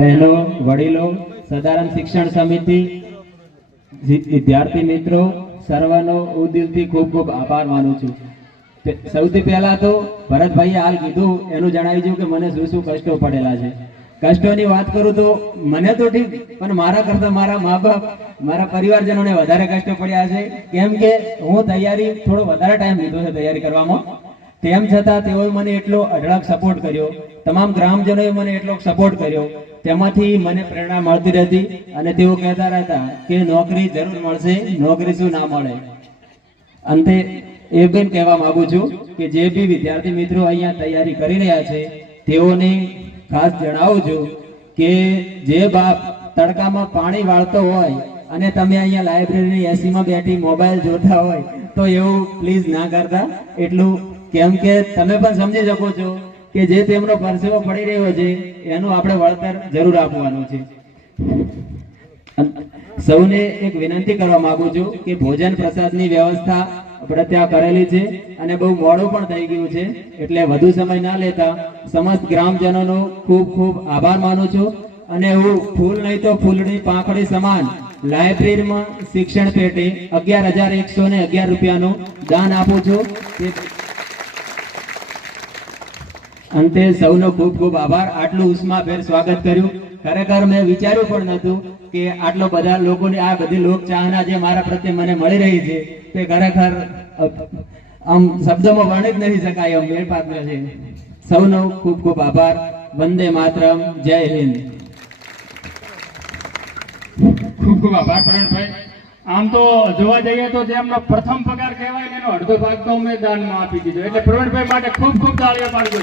બહેનો, વડીલો, સદાનંદ શિક્ષણ સમિતિ, વિદ્યાર્થી મિત્રો સર્વનો હું દિલથી ખૂબ ખૂબ આભાર માનું છું। સૌથી પહેલા તો ભરતભાઈએ હાલ કીધું એનું જણાવી દઉં કે મને શું શું કષ્ટો પડેલા છે। કષ્ટોની વાત કરું તો મને તો ઠીક, પણ મારા કરતા મારા મા બાપ, મારા પરિવારજનોને વધારે કષ્ટો પડ્યા છે। કેમ કે હું તૈયારી થોડો વધારે ટાઈમ લીધો છે તૈયારી કરવામાં, તેમ છતાં તેઓએ મને એટલો અઢળક સપોર્ટ કર્યો, તમામ ગ્રામજનોએ મને એટલો સપોર્ટ કર્યો, તેમાંથી મને પ્રેરણા મળતી રહેતી અને તેઓ કહેતા રહેતા કે નોકરી જરૂર મળશે, નોકરી શું ના મળે। અંતે એ પણ કહેવા માંગુ છું કે જે બી વિદ્યાર્થી મિત્રો અહીંયા તૈયારી કરી રહ્યા છે તેઓને ખાસ જણાવું છું કે જે બાપ તડકામાં પાણી વાળતો હોય અને તમે અહીંયા લાઇબ્રેરીની એસીમાં બેઠી મોબાઈલ જોતા હોય તો એવું પ્લીઝ ના કરતા એટલું, કેમ કે તમે પણ સમજી શકો છો કે જે તેમનો પરસેવો પડી રહ્યો છે એનું આપણે વળતર જરૂર આપવાનું છે। સૌને એક વિનંતી કરવા માંગુ છું કે ભોજન પ્રસાદની વ્યવસ્થા આપણે ત્યાં કરેલી છે અને બહુ મોડું પણ થઈ ગયું છે, એટલે વધુ સમય ના લેતા સમસ્ત ગ્રામજનોનો ખૂબ ખૂબ આભાર માનું છું અને હું ફૂલ નહીં તો ફૂલની પાંખડી સમાન લાઇબ્રેરીમાં શિક્ષણ પેટે 11,111 રૂપિયાનું દાન આપું છું। અંતે સૌનો ખૂબ ખૂબ આભાર। આટલું ઉષ્માભેર સ્વાગત કર્યું, ખરેખર મેં વિચાર્યું પણ નહોતું કે આટલો બધા લોકોની આ બધી લોક ચાહના જે મારા પ્રત્યે મને મળી રહી છે તે ખરેખર આમ શબ્દોમાં વર્ણિત નથી શકાય એમ મેળ પાત્ર છે। સૌનો ખૂબ ખૂબ આભાર। વંદે માતરમ, જય હિન્દ। ખૂબ ખૂબ આભાર પ્રવીણભાઈ। આમ તો જોવા જઈએ તો જે એમનો પ્રથમ પગાર કહેવાય એનો અડધો ભાગ તો મેં દાનમાં આપી દીધો, એટલે પ્રવીણભાઈ માટે ખૂબ ખૂબ તાળીઓ પાડજો।